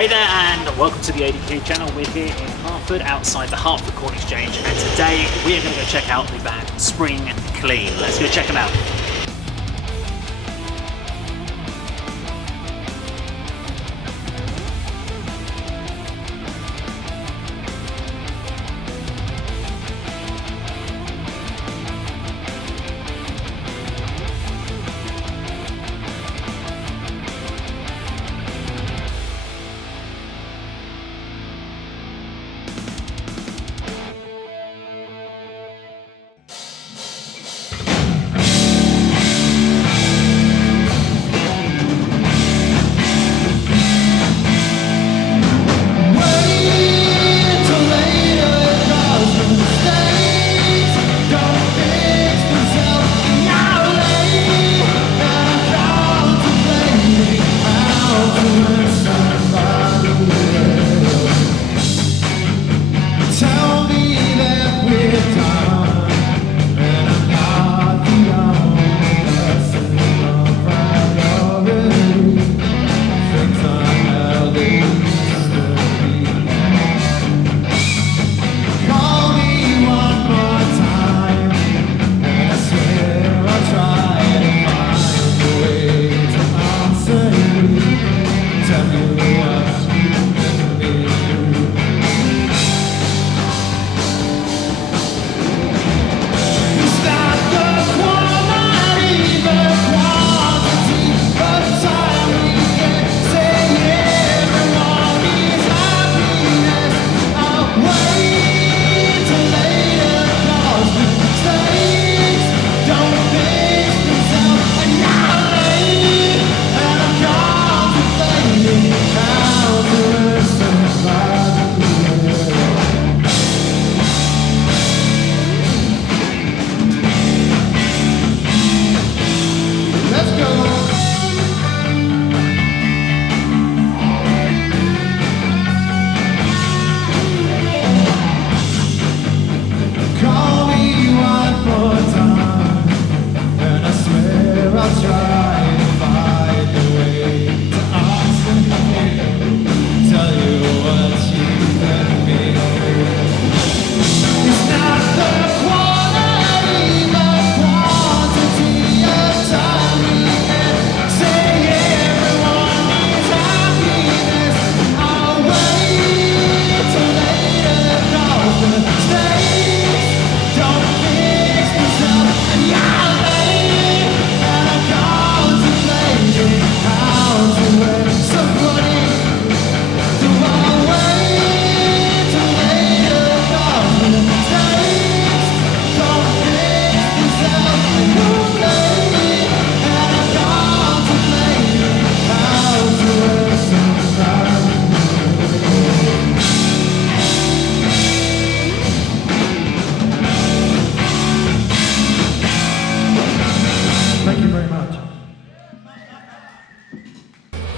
Hey there and welcome to the A.D.K channel. We're here in Hertford outside the Hertford Corn Exchange, and today we are going to go check out the band Spring Clean. Let's go check them out.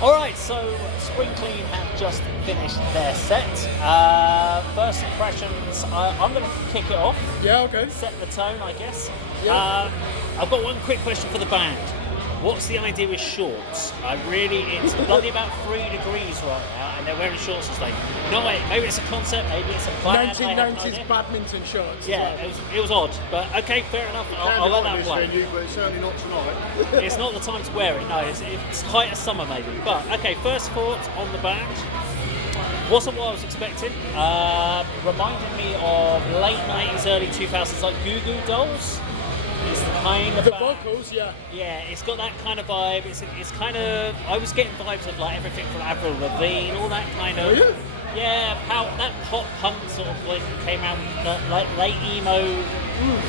Alright, so Spring Clean have just finished their set. First impressions, I'm going to kick it off. Yeah, okay. Set the tone, I guess. Yeah. I've got one quick question for the band. What's the idea with shorts? It's bloody about 3 degrees right now, and they're wearing shorts and like, no wait, maybe it's a concept, maybe it's a plan. 1990s badminton shorts. Yeah, it was odd, but okay, fair enough. I'll let that play. But it's certainly not tonight. It's not the time to wear it. No, it's height of summer maybe. But okay, first thoughts on the band. Wasn't what I was expecting. Reminded me of late 90s, early 2000s, like Goo Goo Dolls. It's the kind of vocals, yeah. Yeah, it's got that kind of vibe. It's kind of. I was getting vibes of like everything from Avril Lavigne, all that kind of. Really? Yeah, that pop punk sort of like came out, like late emo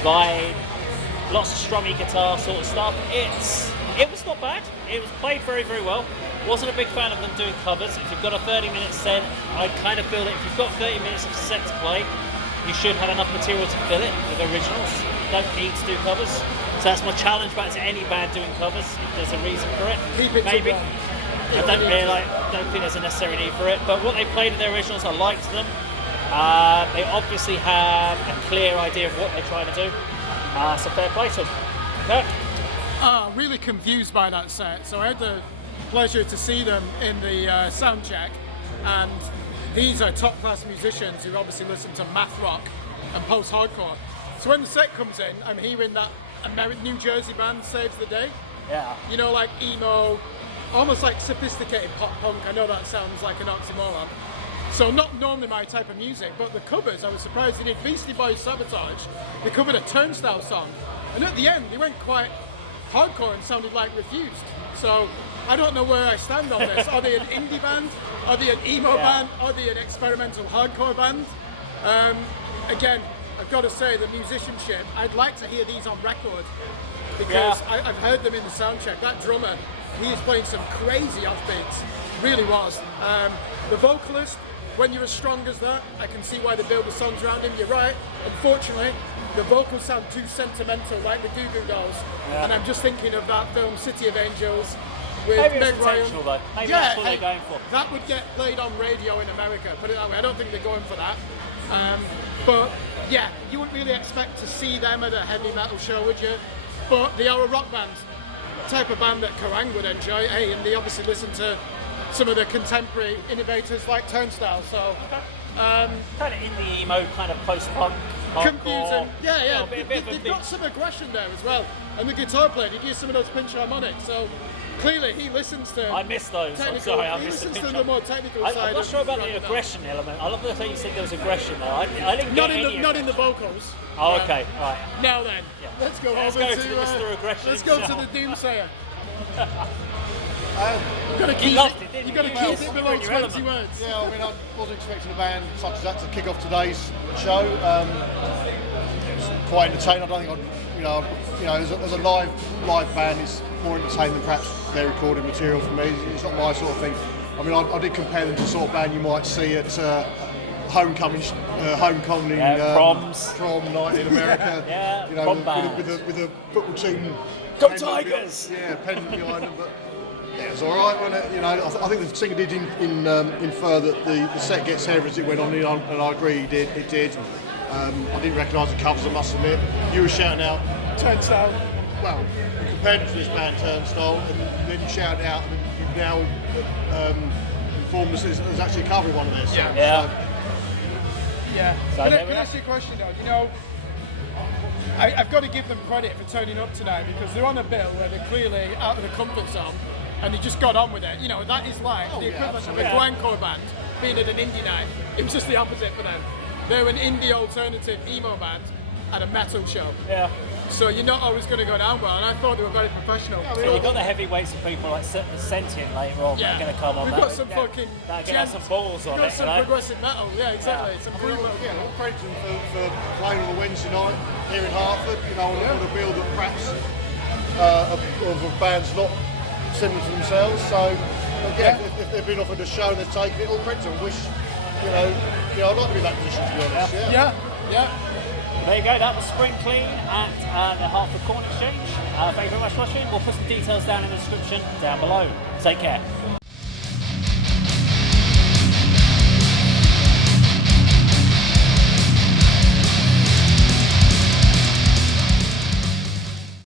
vibe. Lots of strummy guitar sort of stuff. It was not bad. It was played very, very well. Wasn't a big fan of them doing covers. If you've got a 30-minute set, I kind of feel that if you've got 30 minutes of set to play, you should have enough material to fill it with originals. Don't need to do covers. So that's my challenge back to any band doing covers, if there's a reason for it. Keep it maybe. I don't think there's a necessary need for it. But what they played in their originals, I liked them. They obviously have a clear idea of what they're trying to do. So fair play to them. Kirk? Really confused by that set. So I had the pleasure to see them in the sound check. and these are top-class musicians who obviously listen to math rock and post-hardcore. So when the set comes in, I'm hearing that New Jersey band Saves the Day. Yeah. You know, like emo, almost like sophisticated pop punk. I know that sounds like an oxymoron. So not normally my type of music, but the covers, I was surprised they did Beastie Boys Sabotage. They covered a Turnstile song. And at the end, they went quite hardcore and sounded like Refused. So I don't know where I stand on this. Are they an indie band? Are they an emo band? Are they an experimental hardcore band? Again, I've got to say, the musicianship, I'd like to hear these on record because I've heard them in the soundcheck. That drummer, he is playing some crazy offbeats. Really was. The vocalist, when you're as strong as that, I can see why they build the songs around him. You're right. Unfortunately, the vocals sound too sentimental, like the Goo Goo Dolls. Yeah. And I'm just thinking of that film City of Angels with Maybe Meg it's Ryan. intentional though. Maybe that's what they're going for. That would get played on radio in America, put it that way. I don't think they're going for that. But yeah, you wouldn't really expect to see them at a heavy metal show, would you? But they are a rock band, the type of band that Kerrang would enjoy. Hey, and they obviously listen to some of the contemporary innovators like Turnstile. So kind of indie emo, kind of post-punk. confusing. Yeah. Bit They've got some aggression there as well. And the guitar player, did use some of those pinch harmonics. So clearly he listens to. I missed those. I'm sorry, I missed He listens the to the more technical side. I'm not sure about the rock and aggression element. I love the fact you said there was aggression there. I didn't roll. get any Not in the aggression. vocals. Oh, okay, right. Now then, Yeah. let's go Let's over go to to the Mr. Aggression Let's go to himself. the Doomsayer. You've got to keep loved it, didn't You've got to you? keep Well, it below your 20 element. words. Yeah, I mean, I wasn't expecting a band such as that to kick off today's show. It's quite entertaining. I don't think as a live band, it's more entertaining than perhaps their recorded material for me. It's not my sort of thing. I mean, I did compare them to the sort of band you might see at homecoming, proms. prom night in America. Yeah, you know, prom band. with a football team. Go pennant Tigers! Yeah, pennant behind them, but. Yeah, it was all right, wasn't it? You know, I think the singer did infer that the set gets heavier as it went on, and I agree, it did. I didn't recognise the covers, I must admit. You were shouting out, Turnstile. well, you compared it to this band Turnstile, and then you shouted out, and you've now informed us there's actually a cover of one of their songs. Yeah. Yeah. So Can there I we ask you a question though? You know, I've got to give them credit for turning up tonight because they're on a bill where they're clearly out of the comfort zone and they just got on with it. You know, that is like the equivalent of a grindcore band being at an indie night. It was just the opposite for them. They're an indie alternative emo band at a metal show. Yeah. So you're not always going to go down well, and I thought they were very professional. So you've got the heavyweights of people like Sentient later on that are going to come on. We've got some fucking that have some balls on We've got it. some progressive metal, yeah, exactly. Some groove metal. Yeah, all credit to them for playing on a Wednesday night here in Hertford, you know, on a bill that perhaps of bands not similar to themselves. So, yeah, if they've been offered a show and they've taken it, all credit to them. Wish, I'd like to be in that position, to be honest. Yeah. There you go, that was Spring Clean at the Hertford Corn Exchange. Thank you very much for watching. We'll put some details down in the description down below. Take care.